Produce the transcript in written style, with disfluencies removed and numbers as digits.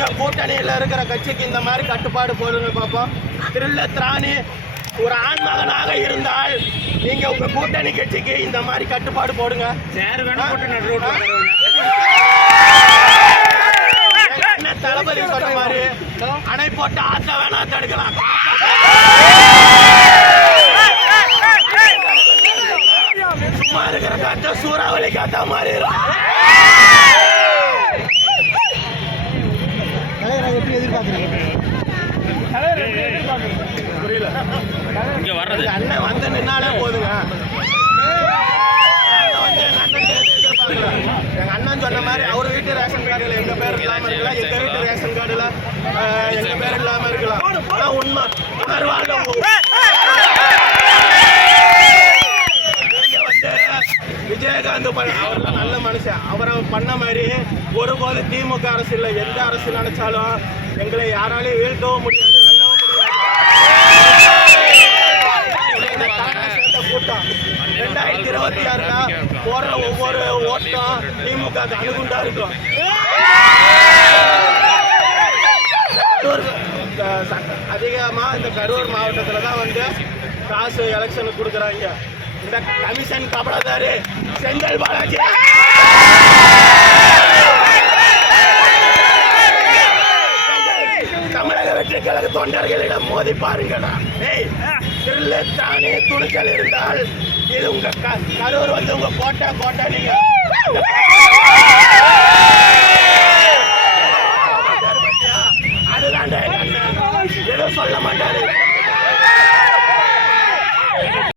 உங்க கூட்டணியில இருக்கிற கட்சிக்கு இந்த மாதிரி கட்டுப்பாடு போடுங்க பார்ப்போம். திராணி ஒரு ஆண்மகனாக இருந்தால் நீங்க உங்க கூட்டணி கட்சிக்கு இந்த மாதிரி கட்டுப்பாடு போடுங்க. என்ன தளபதி சொன்ன மாதிரி அணை போட்டு ஆத்த வேணா தடுக்கலாம். சும்மா இருக்கிற காத்த சூறாவளி காத்தா மாறிடும். புரியல. அண்ணன் வந்து நின்னாலே போதுங்க. எங்க அண்ணன் சொன்ன மாதிரி அவர் வீட்டு ரேஷன் கார்டுல எங்க பேர் இல்லாம இருக்கலாம், எங்க வீட்டு ரேஷன் கார்டுல எங்க பேர் இல்லாம இருக்கலாம். அதான் உண்மை. விஜயகாந்த் அவர்லாம் நல்ல மனுஷன். அவரை பண்ண மாதிரி ஒருபோது திமுக அரசு இல்லை, எந்த அரசு நினைச்சாலும் எங்களை யாராலையும் வீழ்த்தவும் முடியாது, வெல்லவும் முடியாது. கூட்டம் 2026 போற ஒவ்வொரு ஓட்டம் திமுக அணுகுண்டா இருக்கும். அதிகமா இந்த கரூர் மாவட்டத்துல தான் வந்து காசு எலெக்ஷனுக்கு கொடுக்குறாங்க. இந்த கமிஷன் கபடதாரு செந்தில் பாலாஜி தமிழக வெற்றி கழக தொண்டர்களிடம் மோதி பாருங்கடா. தானே துணிச்சல் இருந்தால் இது உங்க கரூர் வந்து உங்க கோட்டை நீங்க